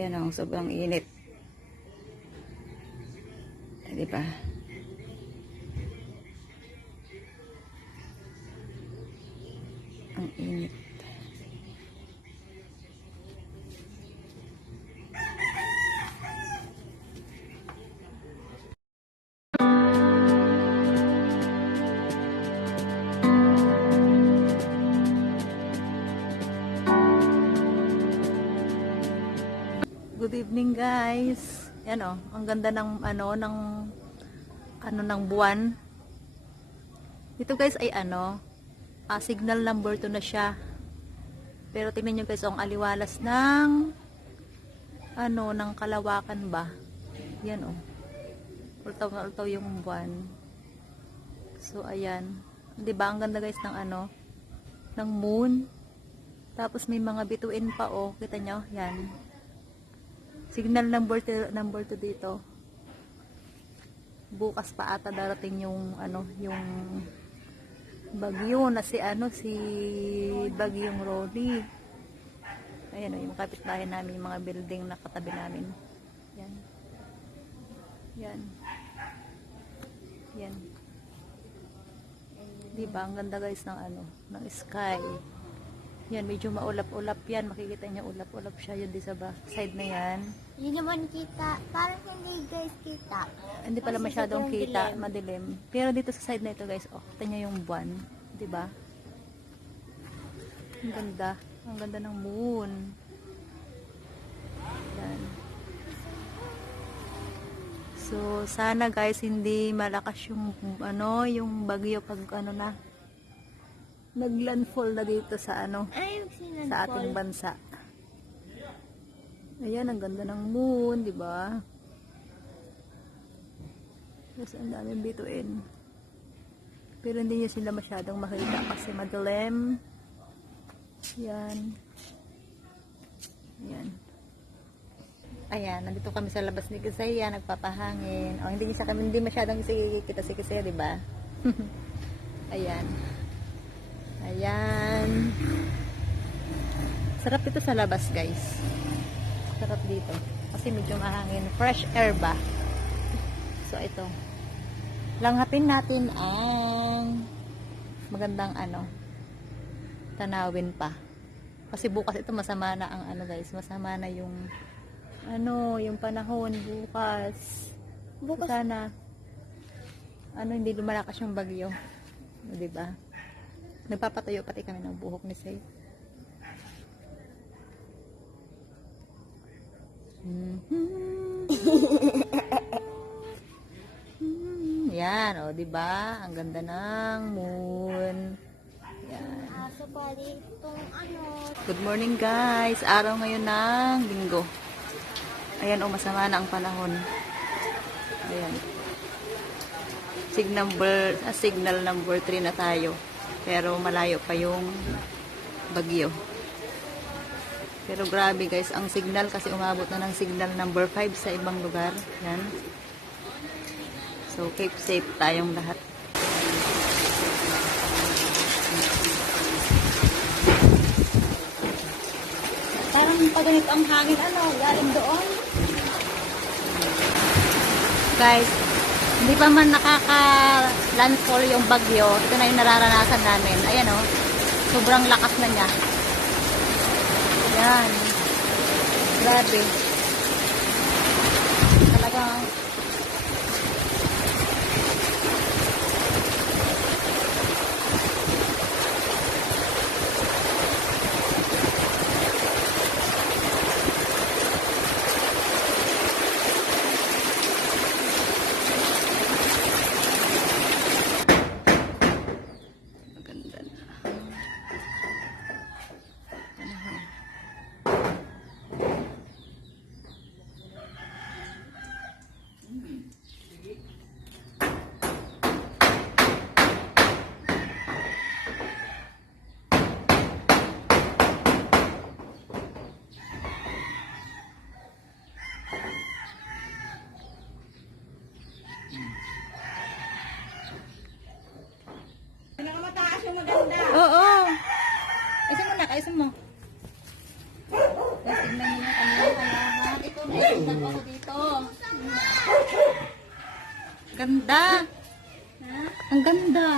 Ayan o, sobrang init. Di ba? Ang init. Good evening guys. Yan oh, ang ganda ng ano ng ano ng buwan. Ito guys ay ano, ah, signal number 2 na siya. Pero tingnan niyo guys, oh, ang aliwalas ng ano ng kalawakan ba. Yan oh. Ultaw na ultaw yung buwan. So ayan. 'Di ba ang ganda guys ng ano ng moon. Tapos may mga bituin pa oh, kita nyo? Yan. Signal number 2 number 2 dito. Bukas pa ata darating yung ano, yung bagyo na si ano si bagyong Rolly. Ayan yung kapitbahay namin, yung mga building na katabi namin. Yan. Yan. Yan. Diba, ang ganda guys ng ano, ng sky. Yan, medyo maulap-ulap yan. Makikita niya ulap-ulap siya yun di sa ba- side na yan. Hindi naman kita. Parang hindi guys kita. Hindi pala Kasi masyadong kita, dilim. madilim. Pero dito sa side na ito guys, oh, kita niyo yung buwan. Di ba? Ang ganda. Ang ganda ng moon. Yan. So, sana guys, hindi malakas yung, ano, yung bagyo pag, ano na, naglandfall na dito sa, ano, Ay, sa ating bansa. Ayan, ang ganda ng moon, di ba? Tapos ang daming bituin. Pero hindi niyo sila masyadong makita kasi madilim. Yan. Yan. Ayan, nandito kami sa labas ni Kisaya, nagpapahangin. O, hindi niya sa kami, hindi masyadong kita si Kisaya, di ba? Ayan. Ayan. Sarap dito sa labas, guys. Sarap dito. Kasi medyo mahangin. Fresh air ba? So, ito. Langhapin natin ang magandang ano, tanawin pa. Kasi bukas ito masama na ang ano guys, masama na yung ano, yung panahon bukas. Bukas. Sana ano hindi lumalakas yung bagyo. 'Di ba? Nagpapatayo pati kami ng buhok ni Say. Hmm, Yan, o, di ba? Ang ganda ng moon. Yan. Ano. Good morning, guys. Araw ngayon ng linggo. Ayan, o, masama na ang panahon. Ayan. Signal number, ah, signal number 3 na tayo. Pero malayo pa yung bagyo. Pero grabe guys, ang signal kasi umabot na ng signal number 5 sa ibang lugar. Yan. So, keep safe tayong lahat. Parang paganit ang hangin, ano, galing doon. Guys, hindi pa man nakaka-landfall yung bagyo. Ito na yung nararanasan namin. Ayan o, sobrang lakas na niya. Yan. Grabe. Talagang maganda na. Panahon. Pinakamataas yung maganda. Oo. Tignan niyo yung kanilang kalahat. Tignan mo ako dito. Ganda. Ang ganda.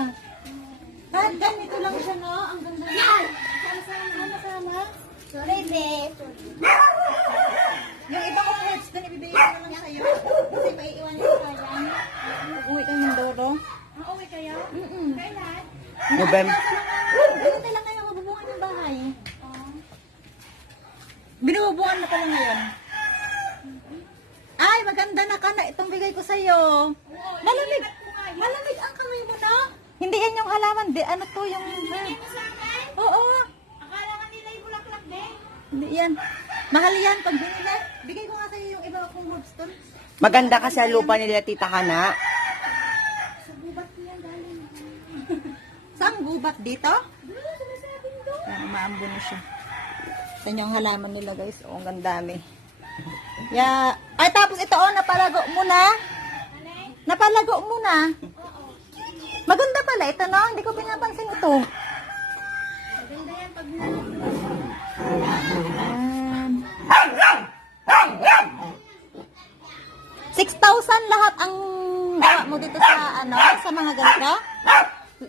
Kahit ganito lang siya, no? Ang ganda. Yan! Sama-sama. Sorry, be. Yung iba kong words doon, ibibigay ko lang sa'yo. Kasi maiiwan ko pa yan. Uwi kayo ng Doro. Ah, uwi kayo? Mm-mm. Kailan? November. Dito lang kayo mabubungan ng bahay. Binububuan mo pala ngayon. Ay, maganda na ka na itong bigay ko sa'yo. Malamig. Malamig ang kamay mo na. Hindi yan yung halaman. Di, ano to yung... Oo. Akala ka nila yung bulaklak, be. Hindi yan. Mahal yan pag binili. Bigay ko nga sa'yo yung iba kong herbs doon. Maganda kasi ang lupa nila Tita Hana. Saan gubat dito? Yan, umaambo na siya. Sa yung halaman nila guys. Oo, ang gandami. Ya, ay tapos ito oh, napalago mo na. Napalago mo na. Maganda pala ito no, hindi ko pinapansin ito. Maganda yan pag Ayan. 6,000 lahat ang gawa mo dito sa ano, sa mga ganito?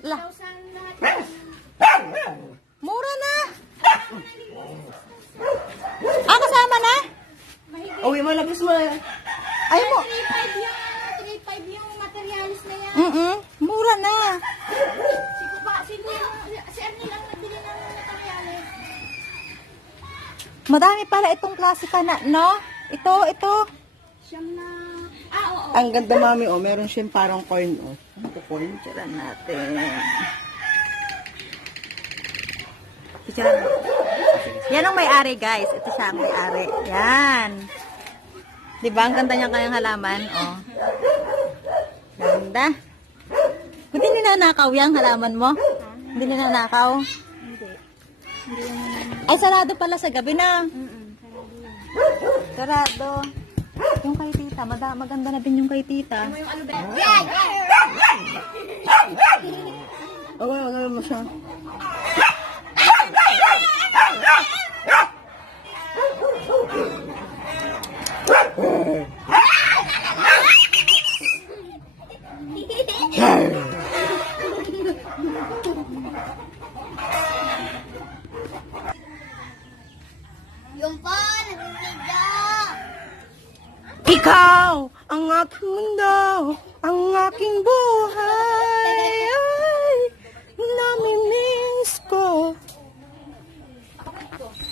La, mura na. Ah, kasama na? Uwi mo, labas mo. Ay mo. 3.5 yung, 3.5 yung materialis na yan. Mm mura na. Si Kupa, si si Ernie lang nagbili ng materialis. Madami pala itong klase ka na, no? Ito, ito. Siyam na, ah, oo. Ang ganda mami, oh. Meron siyang parang corn, oh. Ano to corn? Picturean natin. Picturean mo. Yan ang may-ari, guys. Ito siya ang may-ari. Yan. Di ba? Ang ganda niya kayang halaman. Oh. Ganda. Hindi ninanakaw yung halaman mo? Hindi ninanakaw? Hindi. Hindi Ay, sarado pala sa gabi na. mm Sarado. Yung kay tita. Mada, maganda na din yung kay tita. Yung ano ba? Oh, ano mo siya? Yung po, nag-video. Ikaw, ang aking mundo, ang aking buhay.